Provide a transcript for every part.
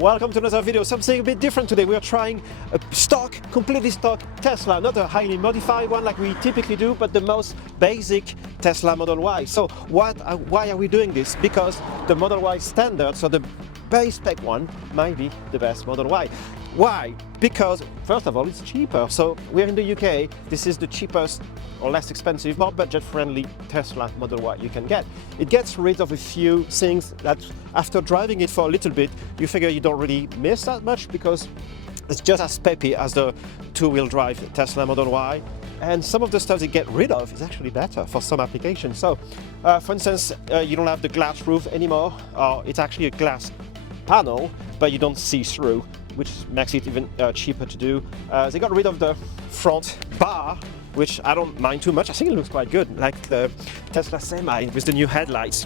Welcome to another video, something a bit different today. We are trying a completely stock Tesla, not a highly modified one like we typically do, but the most basic Tesla Model Y. So why are we doing this? Because the Model Y standard, so the base spec one, might be the best Model Y. Why? Because first of all, it's cheaper. So we're in the UK, this is the cheapest or less expensive, more budget-friendly Tesla Model Y you can get. It gets rid of a few things that after driving it for a little bit, you figure you don't really miss that much because it's just as peppy as the two-wheel drive Tesla Model Y. And some of the stuff they get rid of is actually better for some applications. So, for instance, you don't have the glass roof anymore, or it's actually a glass panel, but you don't see through, which makes it even cheaper to do. They got rid of the front bar, which I don't mind too much. I think it looks quite good, like the Tesla Semi with the new headlights.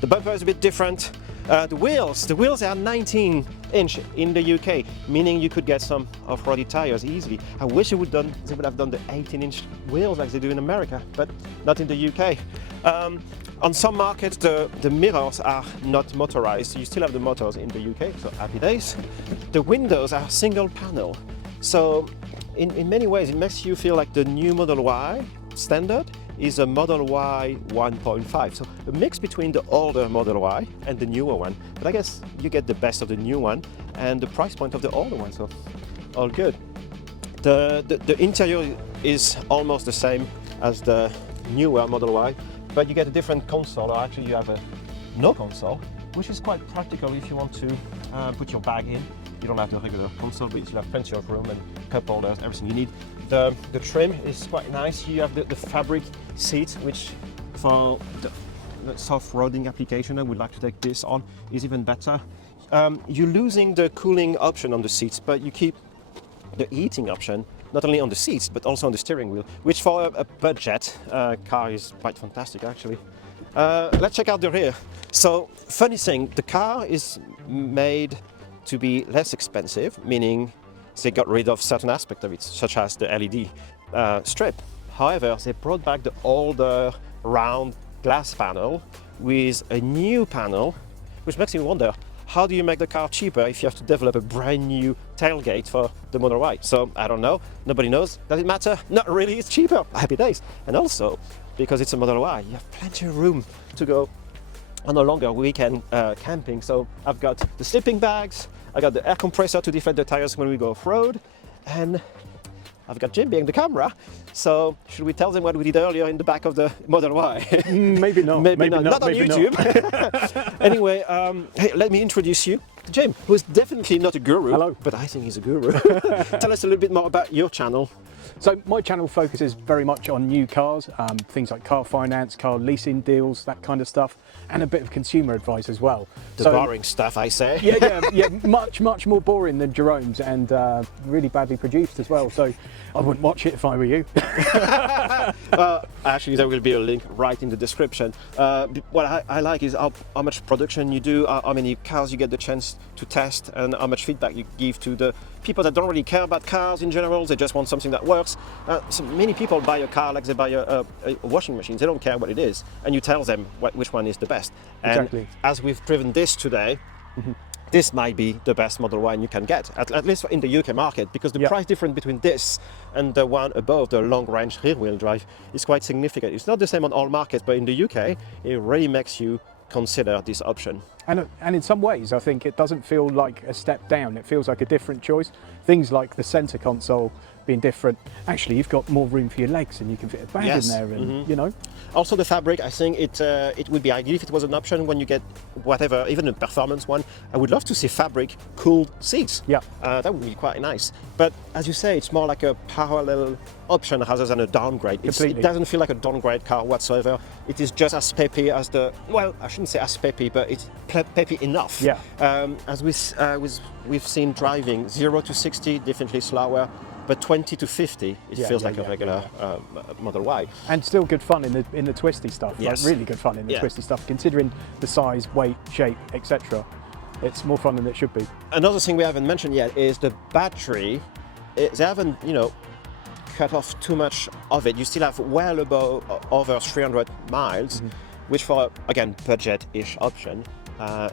The bumper is a bit different. The wheels are 19-inch in the UK, meaning you could get some off-roady tires easily. I wish they would have done the 18-inch wheels like they do in America, but not in the UK. On some markets, the mirrors are not motorized. You still have the motors in the UK, so happy days. The windows are single panel. So in many ways, it makes you feel like the new Model Y standard is a Model Y 1.5. So a mix between the older Model Y and the newer one. But I guess you get the best of the new one and the price point of the older one, so all good. The interior is almost the same as the newer Model Y, but you get a different console, or actually you have no console, which is quite practical if you want to put your bag in. You don't have the regular console, but you have plenty of room and cup holders, everything you need. The trim is quite nice. You have the fabric seat, which for the soft roading application, I would like to take this on, is even better. You're losing the cooling option on the seats, but you keep the heating option, not only on the seats, but also on the steering wheel, which for a budget car is quite fantastic, actually. Let's check out the rear. So, funny thing, the car is made to be less expensive, meaning they got rid of certain aspects of it, such as the LED strip. However, they brought back the older round glass panel with a new panel, which makes me wonder, how do you make the car cheaper if you have to develop a brand new tailgate for the Model Y? So, I don't know, nobody knows. Does it matter? Not really, it's cheaper, happy days. And also, because it's a Model Y, you have plenty of room to go on a longer weekend camping. So I've got the sleeping bags, I got the air compressor to deflate the tires when we go off-road, and I've got Jim being the camera. So should we tell them what we did earlier in the back of the Model Y? Maybe not. Maybe not on YouTube. Anyway, hey, let me introduce you to Jim, who is definitely not a guru. Hello. But I think he's a guru. Tell us a little bit more about your channel. So my channel focuses very much on new cars, things like car finance, car leasing deals, that kind of stuff, and a bit of consumer advice as well. The boring stuff, I say. Yeah, much more boring than Jerome's, and really badly produced as well. So I wouldn't watch it if I were you. Actually, there will be a link right in the description. What I like is how much production you do, how many cars you get the chance to test, and how much feedback you give to the people that don't really care about cars in general. They just want something that works. So many people buy a car like they buy a washing machine. They don't care what it is, and you tell them which one is the best. And exactly. As we've driven this today, this might be the best Model Y you can get, at least in the UK market, because the price difference between this and the one above, the long-range rear-wheel drive, is quite significant. It's not the same on all markets, but in the UK, it really makes you consider this option. And in some ways, I think it doesn't feel like a step down. It feels like a different choice. Things like the center console being different. Actually, you've got more room for your legs and you can fit a bag in there, and you know. Also the fabric, I think it would be ideal if it was an option when you get whatever, even a performance one. I would love to see fabric cooled seats. Yeah. That would be quite nice. But as you say, it's more like a parallel option rather than a downgrade. It doesn't feel like a downgrade car whatsoever. It is just as peppy as well, I shouldn't say as peppy, but it's peppy enough. Yeah. As we've seen driving 0 to 60, definitely slower. But 20 to 50, it feels like a regular Model Y. And still good fun in the twisty stuff. Yes. Like really good fun in the twisty stuff, considering the size, weight, shape, etc. It's more fun than it should be. Another thing we haven't mentioned yet is the battery. They haven't, cut off too much of it. You still have well above over 300 miles, which for, again, budget-ish option,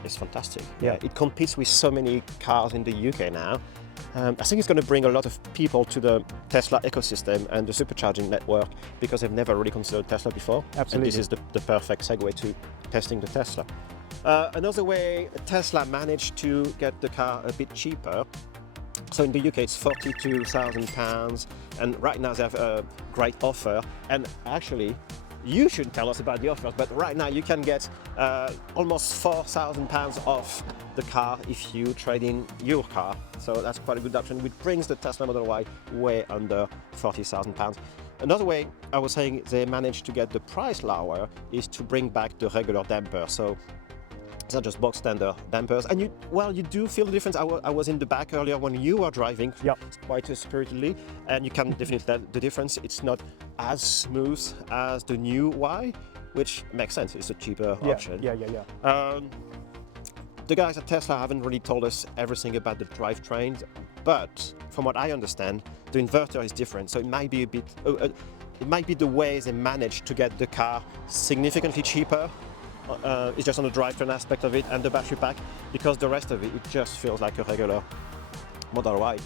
is fantastic. Yeah. It competes with so many cars in the UK now. I think it's going to bring a lot of people to the Tesla ecosystem and the supercharging network because they've never really considered Tesla before. Absolutely. And this is the perfect segue to testing the Tesla. Another way Tesla managed to get the car a bit cheaper. So in the UK it's £42,000, and right now they have a great offer. And actually, you should tell us about the offers, but right now you can get almost £4,000 off the car if you trade in your car. So that's quite a good option, which brings the Tesla Model Y way under £40,000. Another way I was saying they managed to get the price lower is to bring back the regular damper. So it's not just box standard dampers, and you do feel the difference. I was in the back earlier when you were driving, Yep. quite spiritedly, and you can definitely tell the difference. It's not as smooth as the new Y, which makes sense. It's a cheaper option. Yeah. The guys at Tesla haven't really told us everything about the drivetrains, but from what I understand, the inverter is different. So it might be a bit. It might be the way they managed to get the car significantly cheaper. It's just on the drivetrain aspect of it and the battery pack, because the rest of it just feels like a regular Model Y.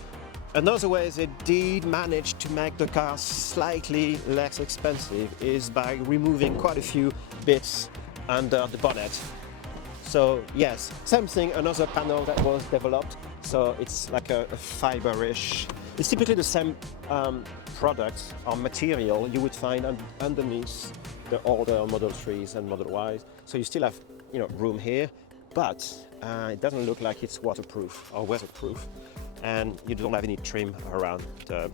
Another way they did manage to make the car slightly less expensive is by removing quite a few bits under the bonnet. So yes, same thing, another panel that was developed. So it's like a fiber-ish. It's typically the same product or material you would find underneath the older Model 3s and Model Ys. So you still have, room here, but it doesn't look like it's waterproof or weatherproof, and you don't have any trim around the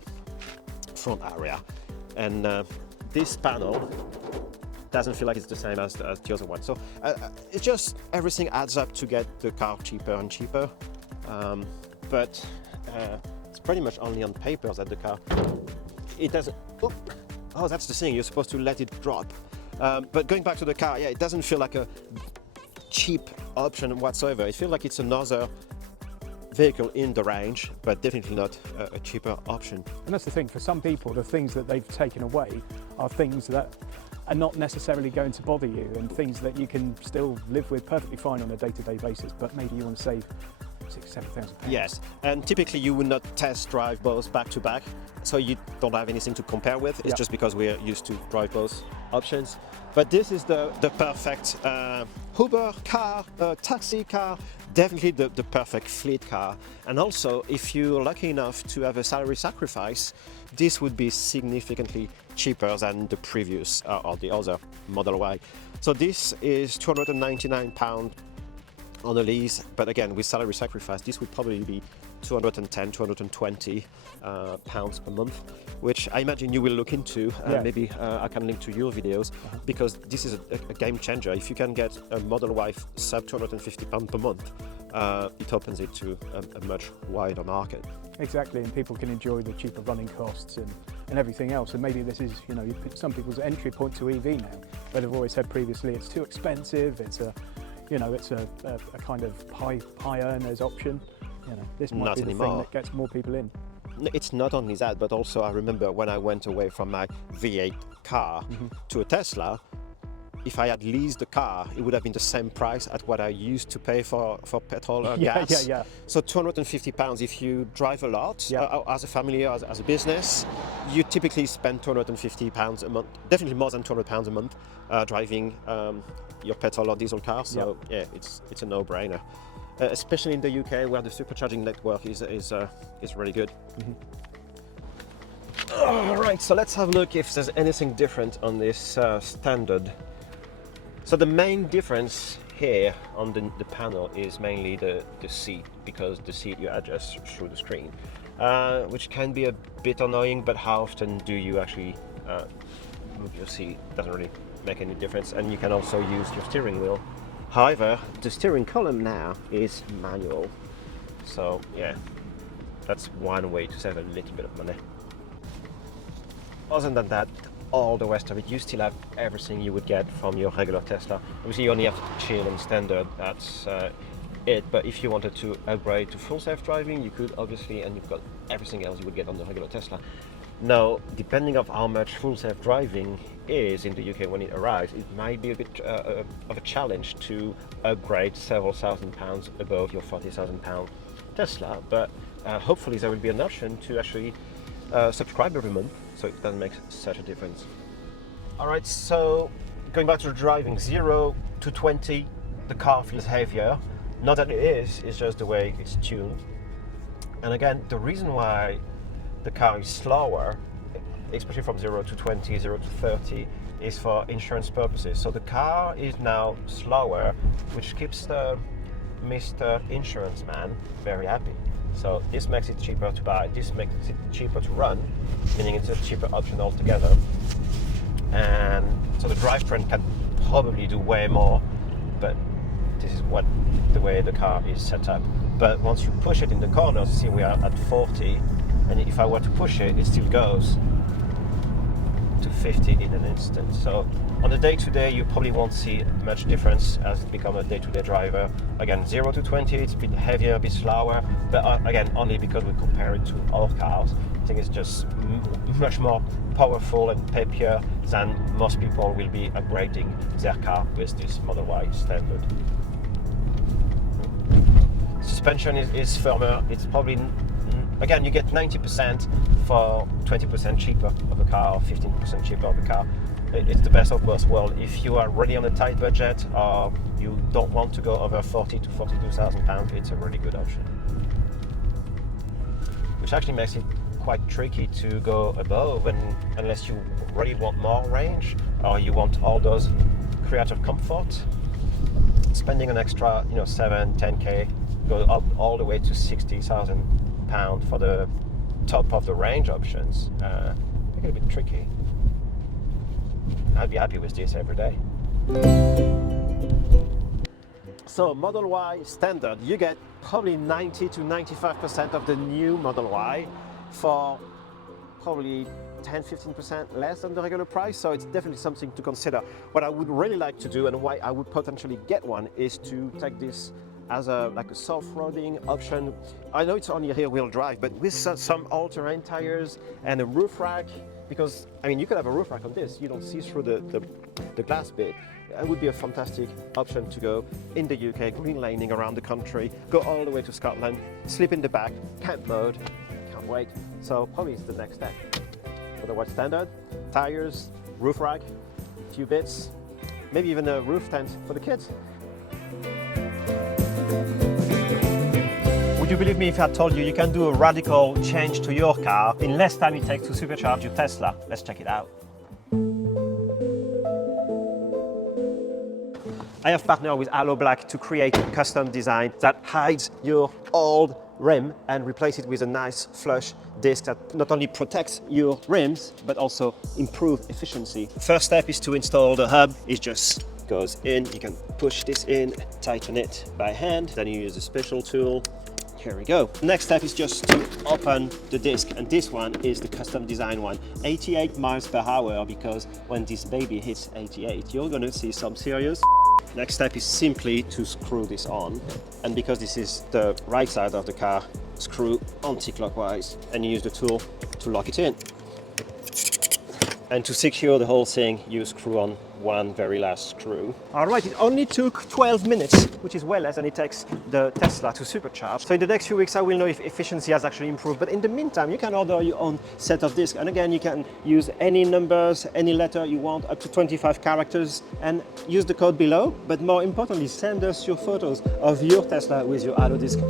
front area. And this panel doesn't feel like it's the same as the other one. So it's just everything adds up to get the car cheaper and cheaper. But it's pretty much only on paper that the car, it doesn't. Oh, that's the thing. You're supposed to let it drop. But going back to the car, it doesn't feel like a cheap option whatsoever. It feels like it's another vehicle in the range, but definitely not a cheaper option. And that's the thing, for some people, the things that they've taken away are things that are not necessarily going to bother you, and things that you can still live with perfectly fine on a day-to-day basis, but maybe you want to save £6,000-7,000. Yes, and typically you would not test drive both back to back, so you don't have anything to compare with. It's just because we're used to drive both options. But this is the perfect Uber car, taxi car, definitely the perfect fleet car. And also, if you're lucky enough to have a salary sacrifice, this would be significantly cheaper than the previous or the other Model Y. So this is £299 on a lease, but again, with salary sacrifice, this would probably be £210-220 pounds per month, which I imagine you will look into. Maybe I can link to your videos, because this is a game changer. If you can get a Model Y sub £250 per month, it opens it to a much wider market. Exactly, and people can enjoy the cheaper running costs and everything else. And maybe this is, some people's entry point to EV now, where they've always said previously it's too expensive. It's a kind of high earners option. This might be the thing that gets more people in. It's not only that, but also I remember when I went away from my V8 car to a Tesla, if I had leased the car, it would have been the same price at what I used to pay for petrol or gas. So £250 if you drive a lot, as a family or as a business, you typically spend £250 a month, definitely more than £200 a month driving your petrol or diesel car. So it's a no-brainer. Especially in the UK, where the supercharging network is really good. All right, so let's have a look if there's anything different on this standard. So the main difference here on the panel is mainly the seat, because the seat you adjust through the screen, which can be a bit annoying, but how often do you actually move your seat? Doesn't really make any difference, and you can also use your steering wheel. However, the steering column now is manual, so that's one way to save a little bit of money. Other than that, all the rest of it, you still have everything you would get from your regular Tesla. Obviously, you only have to chill and standard, that's it. But if you wanted to upgrade to full self-driving, you could obviously, and you've got everything else you would get on the regular Tesla. Now, depending on how much full self-driving is in the UK when it arrives, it might be a bit of a challenge to upgrade several £1,000s above your £40,000 Tesla, but hopefully there will be an option to actually subscribe every month, so it doesn't make such a difference. Alright, so going back to the driving, 0 to 20, the car feels heavier. Not that it is, it's just the way it's tuned. And again, the reason why the car is slower, especially from 0 to 20, 0 to 30, is for insurance purposes. So the car is now slower, which keeps the Mr. Insurance Man very happy. So this makes it cheaper to buy, this makes it cheaper to run, meaning it's a cheaper option altogether. And so the drivetrain can probably do way more, but this is the way the car is set up. But once you push it in the corners, see we are at 40, and if I were to push it, it still goes to 50 in an instant. So on the day-to-day, you probably won't see much difference as it becomes a day-to-day driver. Again, 0 to 20, it's a bit heavier, a bit slower, but again, only because we compare it to our cars. I think it's just much more powerful and peppier than most people will be upgrading their car with this Model Y standard. Suspension is firmer. It's probably, again, you get 90% for 20% cheaper of a car or 15% cheaper of a car. It's the best of both worlds. If you are really on a tight budget or you don't want to go over 40 to 42,000 pounds, it's a really good option. Which actually makes it quite tricky to go above, and unless you really want more range or you want all those creative comfort, spending an extra 7-10k, go up all the way to 60,000 pounds for the top of the range options, make it a bit tricky. I'd be happy with this every day. So Model Y standard, you get probably 90 to 95% of the new Model Y for probably 10-15% less than the regular price, so it's definitely something to consider. What I would really like to do, and why I would potentially get one, is to take this as a soft-roading option. I know it's only a rear-wheel drive, but with some all-terrain tires and a roof rack, because I mean you could have a roof rack on this, you don't see through the glass bit. It would be a fantastic option to go in the UK, green laning around the country, go all the way to Scotland, sleep in the back, camp mode, can't wait. So probably it's the next step. For the white standard, tires, roof rack, a few bits, maybe even a roof tent for the kids. Would you believe me if I told you you can do a radical change to your car in less time it takes to supercharge your Tesla? Let's check it out. I have partnered with Halo Black to create a custom design that hides your old rim and replace it with a nice flush disc that not only protects your rims but also improve efficiency. First step is to install the hub. It just goes in, you can push this in, tighten it by hand, then you use a special tool. Here we go. Next step is just to open the disc, and this one is the custom design one. 88 miles per hour, because when this baby hits 88, you're gonna see some serious. Next step is simply to screw this on, and because this is the right side of the car, screw anti-clockwise and use the tool to lock it in. And to secure the whole thing, you screw on one very last screw. All right, it only took 12 minutes, which is way less than it takes the Tesla to supercharge. So in the next few weeks, I will know if efficiency has actually improved. But in the meantime, you can order your own set of discs. And again, you can use any numbers, any letter you want, up to 25 characters, and use the code below. But more importantly, send us your photos of your Tesla with your Halo disc.